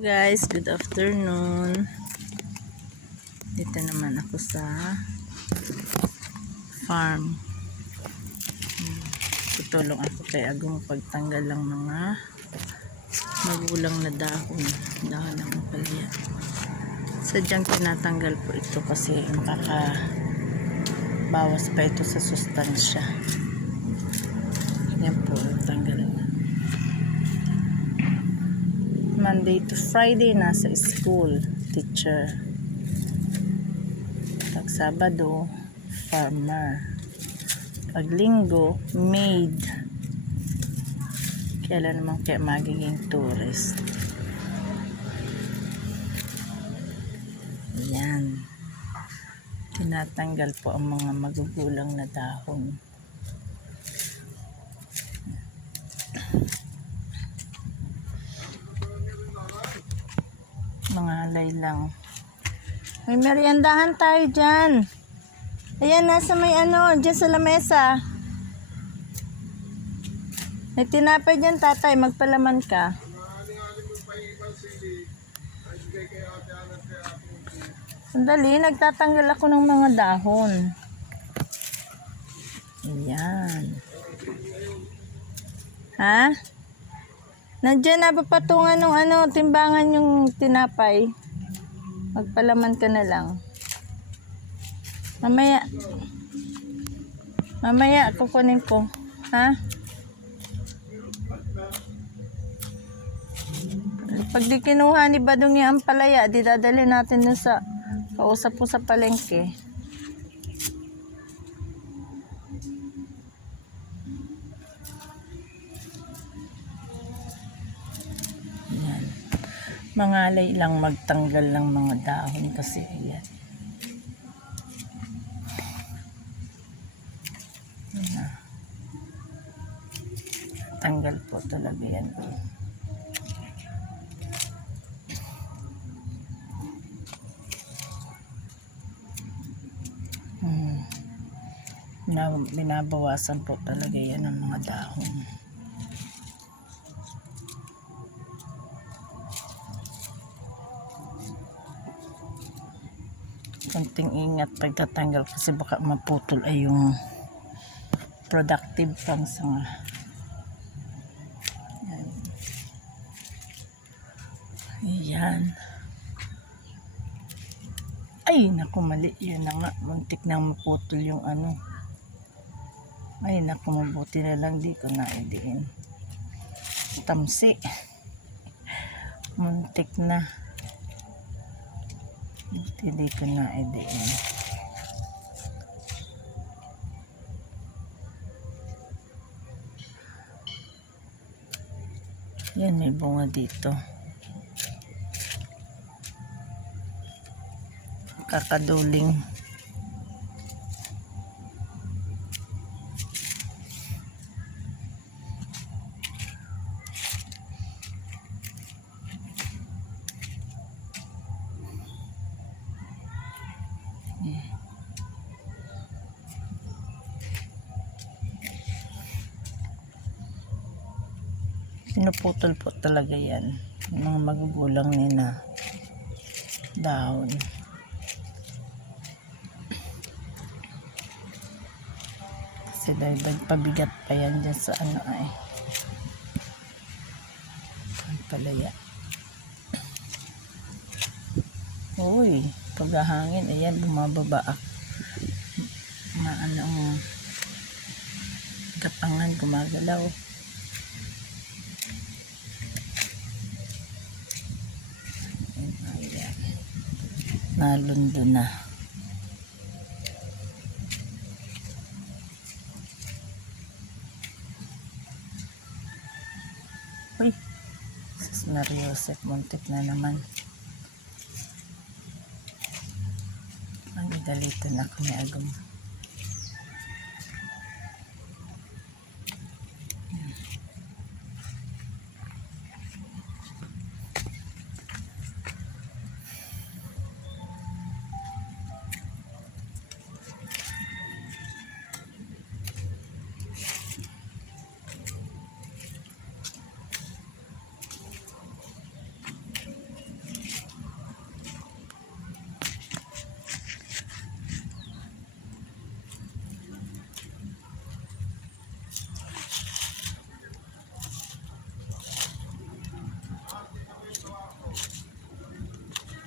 Guys, good afternoon. Dito naman ako sa farm. Tutulong ako kay Agong pagtanggal ng mga magulang na dahon ng palya. Sadyang tinatanggal po ito kasi makakabawas pa ito sa sustansya. Yan po, tanggal na. Monday to Friday nasa school, teacher. Pag Sabado, farmer. Pag Linggo, maid. Kailan naman kaya magiging tourist. Ayan. Tinatanggal po ang mga magugulang na dahon. Mga alay lang. May meriendahan tayo dyan. Ayan, nasa may dyan sa lamesa. May tinapay dyan, tatay. Magpalaman ka. Sandali, nagtatanggal ako ng mga dahon. Ayan. Ha? Nandiyan na papatungan ng timbangan yung tinapay. Magpalaman ka na lang. Mamaya kukunin ko. Ha? Pag di kinuha ni Badong yung ampalaya, di dadali natin dun sa kausap po sa palengke. Yan. Mangalay lang magtanggal ng mga dahon kasi yan. Tanggal po talaga yan. Binabawasan po talaga yan ng mga dahon. Konting ingat pagtatanggal kasi baka maputol ay yung productive pang sanga. Ayan. Ay, naku, mali. Yan na nga. Muntik na maputol yung Ay, naku, mabuti na lang di ko naidiin. Tamsi. Muntik na. Buti di ko naidiin. Yan, may bunga dito. Kakaduling. Pinuputol po talaga yan. Mga magugulang nila dahon. Kasi dagdag pabigat pa yan dyan sa ay. Ang palaya. Uy, paghahangin, ayan, bumababa ako. Gapangan, gumagalaw. Ayan. Nalundo na. Uy, sis Mariosep, muntik na naman. Ang idalitan ako ni Agong.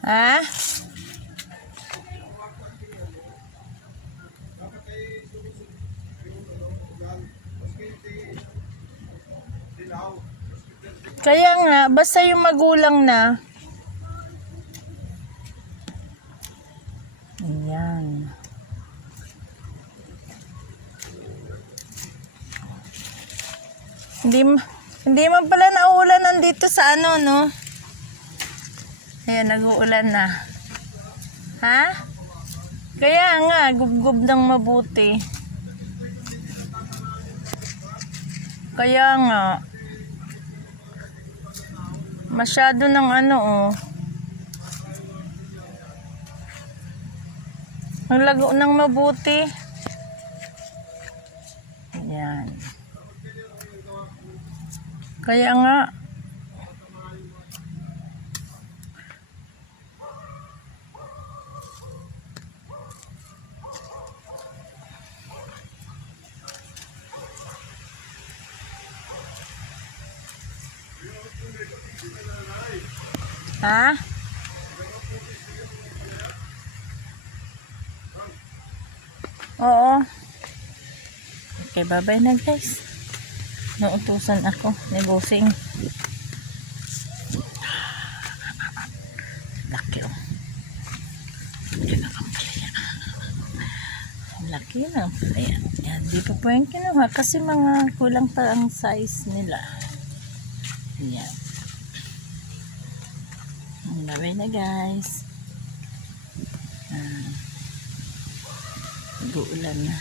Ha? Kaya nga, basta yung magulang na. Ayan. Hindi man pala nauulan nandito sa ano, no? Ayan, nag-uulan na. Ha? Kaya nga, gubgob ng mabuti. Kaya nga. Masyado ng ano, oh. Ang lago ng mabuti. Ayan. Kaya nga. Ha? Oo. Okay, bye-bye na guys. Nautusan ako ni Bossing. Laki oh. Laki na ang palaya. Laki na ang palaya. Yan, di pa po yung kinuha kasi mga kulang pa ang size nila. Yan. Bye-bye na guys. Nag-uulan na.